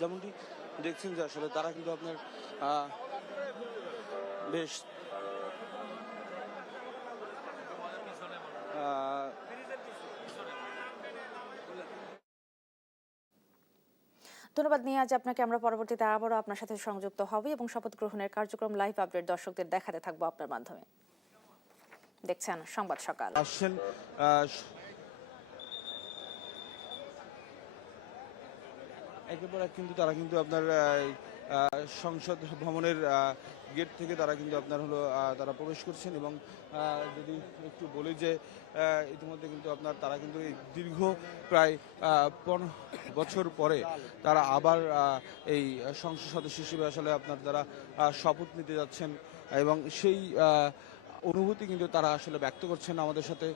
যেমনটি দেখছেন যে আসলে তারা কিন্তু আপনার বেশ ধন্যবাদ নিয়ে আজ আপনাকে। আমরা পরবর্তীতে আবারও আপনার সাথে সংযুক্ত হব এবং শপথ গ্রহণের কার্যক্রম লাইভ আপডেট দর্শকদের দেখাতে থাকবো আপনার মাধ্যমে। দেখছেন সংবাদ সকাল। আসছেন একের পর এক কিন্তু তারা কিন্তু আপনার সংসদ ভবনের গেট থেকে তারা কিন্তু আপনার হলো তারা প্রবেশ করছেন এবং যদি একটু বলি যে ইতিমধ্যে কিন্তু আপনার তারা কিন্তু এই দীর্ঘ প্রায় 15 বছর পরে তারা আবার এই সংসদ সদস্য হিসেবে আসলে আপনার যারা শপথ নিতে যাচ্ছেন এবং সেই অনুভূতি কিন্তু তারা আসলে ব্যক্ত করছেন আমাদের সাথে।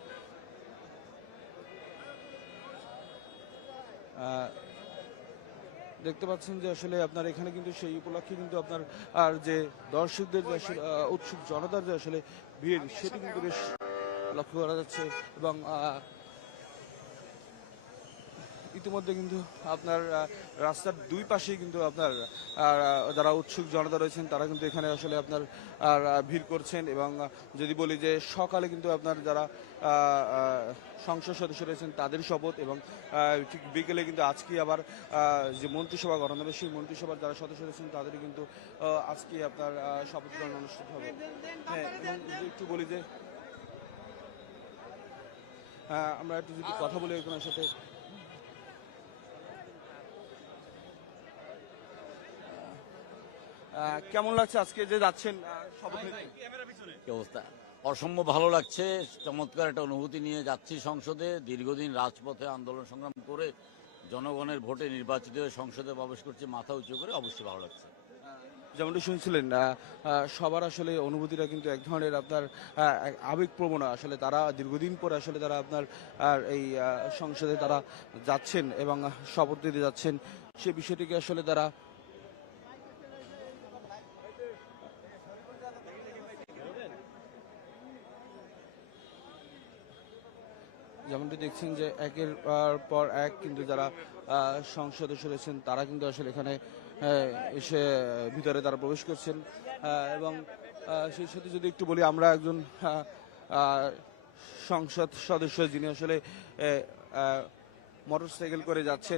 দেখতে পাচ্ছেন যে আসলে আপনার এখানে কিন্তু সেই উপলক্ষে কিন্তু আপনার আর যে দর্শকদের যে আসলে উৎসুক জনতার যে আসলে ভিড় সেটি কিন্তু বেশ লক্ষ্য করা যাচ্ছে এবং ইতিমধ্যে কিন্তু আপনার রাস্তার দুই পাশেই কিন্তু আপনার যারা উৎসুক জনতা রয়েছেন তারা কিন্তু এখানে আসলে আপনার ভিড় করছেন এবং যদি বলি যে সকালে কিন্তু আপনার যারা সংসদ সদস্য রয়েছেন তাদের শপথ এবং ঠিক বিকেলে কিন্তু আজকে আবার যে মন্ত্রিসভা গঠন হবে সেই মন্ত্রিসভার যারা সদস্য রয়েছেন তাদেরই কিন্তু আজকে আপনার শপথ গ্রহণ অনুষ্ঠিত হবে। হ্যাঁ, এবং একটু বলি যে আমরা একটু যদি কথা বলি ওনার সাথে। কেমন লাগছে আজকে যে যাচ্ছেন শপথ নিতে? কি অবস্থা? অসম্ভব ভালো লাগছে। চমৎকার একটা অনুভূতি নিয়ে যাচ্ছি সংসদে। দীর্ঘদিন রাজপথে আন্দোলন সংগ্রাম করে জনগণের ভোটে নির্বাচিত হয়ে সংসদে প্রবেশ করছে মাথা উঁচু করে, অবশ্যই ভালো লাগছে। যেমনটি শুনছিলেন সবার আসলে অনুভূতিটা কিন্তু এক ধরনের আপনার আবেগপ্রবণ। আসলে তারা দীর্ঘদিন পর আসলে তারা আপনার এই সংসদে তারা যাচ্ছেন এবং শপথ নিতে যাচ্ছেন সে বিষয়টিকে আসলে তারা যেমনটি দেখছেন যে একের পর এক কিন্তু যারা সংসদ সদস্য রয়েছেন তারা কিন্তু আসলে এখানে এসে ভিতরে তারা প্রবেশ করছেন এবং সেই সাথে যদি একটু বলি আমরা একজন সংসদ সদস্য যিনি আসলে মোটরসাইকেল করে যাচ্ছেন।